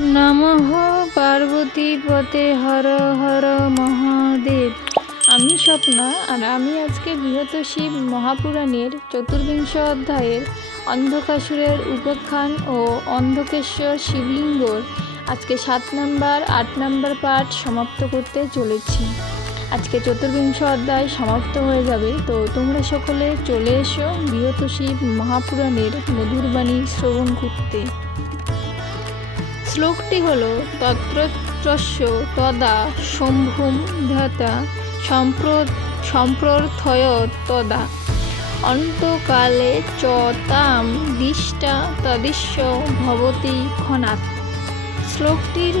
নমঃ পার্বতীপতে হর হর মহাদেব। আমি স্বপ্না, আর আমি আজকে বৃহৎ শিব মহাপুরাণের চতুর্বিংশ অধ্যায়ের অন্ধকাসুরের উপাখ্যান ও অন্ধকেশ্বর শিবলিঙ্গর আজকে 7 নম্বর 8 নম্বর পাঠ সমাপ্ত করতে চলেছি। আজকে চতুর্বিংশ অধ্যায় সমাপ্ত হয়ে যাবে, তো তোমরা সকলে চলে এসো বৃহৎ শিব মহাপুরাণের মধুর বাণী শ্রবণ করতে। শ্লোকটি হল তত্রস্য তদা শম্ভুম ধ্যাতা সম্প্রথয়ত তদা অন্তকালে চ তাম দিষ্টা তদিশ্য ভবতি ক্ষণাৎ। শ্লোকটির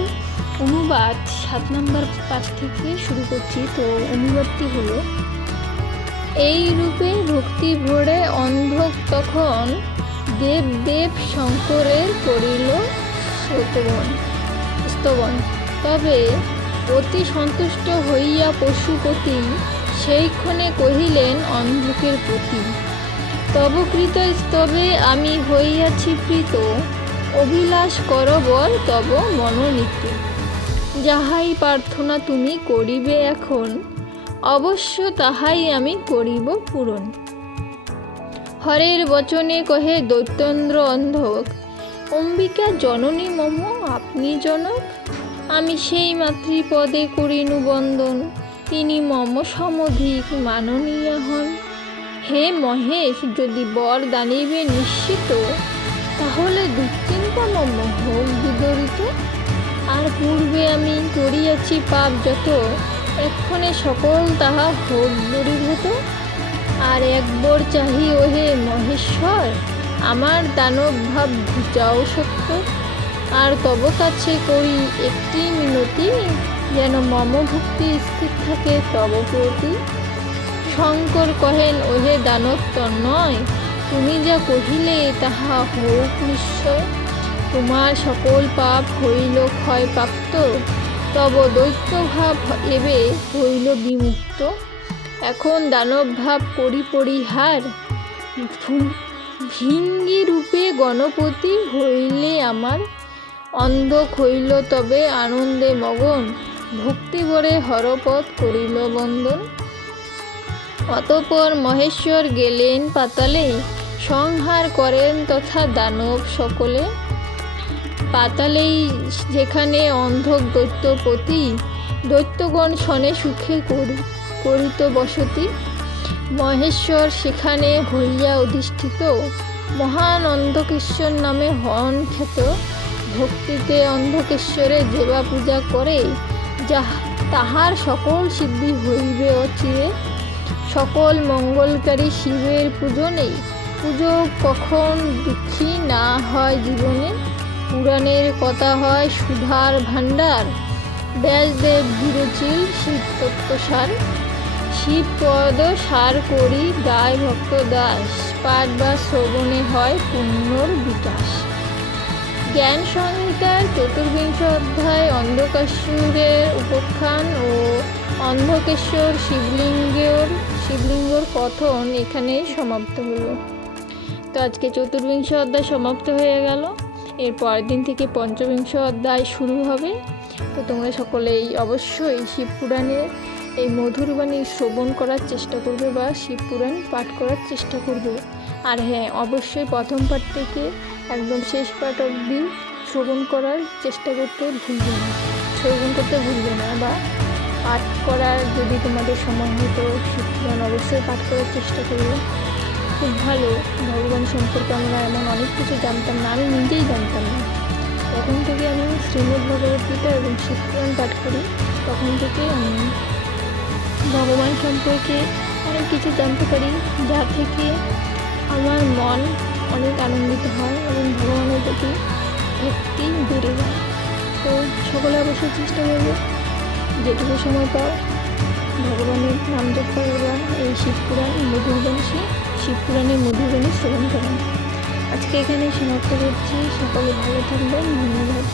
অনুবাদ 7 নম্বর পাঠ থেকে শুরু করছি। তো অনুবাদটি হলো, এই রূপে ভক্তি ভরে অন্ধক তখন দেব দেব শঙ্করের করিল স্তবন। তবে অতি সন্তুষ্ট হইয়া পশুপতি সেইক্ষণে কহিলেন অন্ধকের প্রতি, তব কৃত স্তবে আমি হইয়াছি প্রীত, অভিলাষ করবর তব মনোনীত। যাহাই প্রার্থনা তুমি করিবে এখন, অবশ্য তাহাই আমি করিব পূরণ। হরের বচনে কহে দৈত্যেন্দ্র অন্ধক, অম্বিকা জননী মম আপনি জনক, আমি সেই মাতৃপদে করিনু বন্দন, তিনি মম সমধিক মাননীয় হন। হে মহেশ, যদি বর দানিবে নিশ্চিত, তাহলে দুশ্চিন্তা মম হোক বিদরিত। আর পূর্বে আমি করিয়াছি পাপ যত, এক্ষণে সকল তাহা হোক দূরীভূত। আর একবার চাহি ওহে মহেশ্বর, আমার দানব ভাব ঘুচাও সত্য। আর তব কাছে করি একটি মিনতি, যেন মম ভক্তি স্থির থাকে তব প্রতি। শঙ্কর কহেন, ওহে দানব তন্ময়, তুমি যা কহিলে তাহা হোক নিশ্চয়। তোমার সকল পাপ হইল ক্ষয়প্রাপ্ত, তব দৈত্য ভাব এবে হইল বিমুক্ত। এখন দানব ভাব করি পরিহার, ভিঙ্গি রূপে গণপতি হইলে আমার। অন্ধক হইল তবে আনন্দে মগন, ভক্তি ভরে হরপদ করিল বন্দন। অতঃপর মহেশ্বর গেলেন পাতালে, সংহার করেন তথা দানব সকলে। পাতালেই যেখানে অন্ধক দৈত্যপতি, দৈত্যগণ শনে সুখে করিত বসতি। মহেশ্বর সেখানে হইয়া অধিষ্ঠিত, মহান অন্ধকেশ্বর নামে হন খ্যাত। ভক্তিতে অন্ধকেশ্বরে যেবা পূজা করে, তাহার সকল সিদ্ধি হইবে অচিরে। সকল মঙ্গলকারী শিবের পুজো নেই, পুজো কখন দুঃখী না হয় জীবনে। পুরাণের কথা হয় সুধার ভাণ্ডার, ব্যাসদেব বিরচিল শিব তত্ত্বসার। শিব পদ সার করি গায় ভক্ত দাস, পাঠ বা শ্রবণে হয় পুণ্যর বিকাশ। জ্ঞান সংহিতার চতুর্বিংশ অধ্যায় অন্ধকাসুরের উপাখ্যান ও অন্ধকেশ্বর শিবলিঙ্গর কথন এখানেই সমাপ্ত হলো। তো আজকে চতুর্বিংশ অধ্যায় সমাপ্ত হয়ে গেল। এর পরের দিন থেকে পঞ্চবিংশ অধ্যায় শুরু হবে। তো তোমরা সকলেই অবশ্যই শিবপুরাণের এই মধুর বাণী শ্রবণ করার চেষ্টা করবে বা শিবপুরাণ পাঠ করার চেষ্টা করবে। আর হ্যাঁ, অবশ্যই প্রথম পাঠ থেকে একদম শেষ পাঠ অবধি শ্রবণ করার চেষ্টা করতে ভুলবে না। বা পাঠ করার যদি তোমাদের সময় হয় তো শিবপুরাণ অবশ্যই পাঠ করার চেষ্টা করবে। খুব ভালো, ভগবান সম্পর্কে আমরা এমন অনেক কিছু জানতাম না, আমি নিজেই জানতাম না। তখন থেকে আমি শ্রীমদ্ ভগবদ্গীতা এবং শিবপুরাণ পাঠ করি, তখন থেকে আমি ভগবান সম্পর্কে অনেক কিছু জানতে পারি, যা থেকে আমার মন অনেক আনন্দিত হয় এবং ভগবানের প্রতি ভক্তি বেড়ে যায়। তো সকলে অবশ্যই চেষ্টা করবে যেটুকু সময় পাও ভগবানের নাম জপ করার বা এই শিবপুরাণের মধুর বাণী শ্রবণ করেন। আজকে এখানে সমাপ্ত করছি। সকলে ভালো থাকবেন। ধন্যবাদ।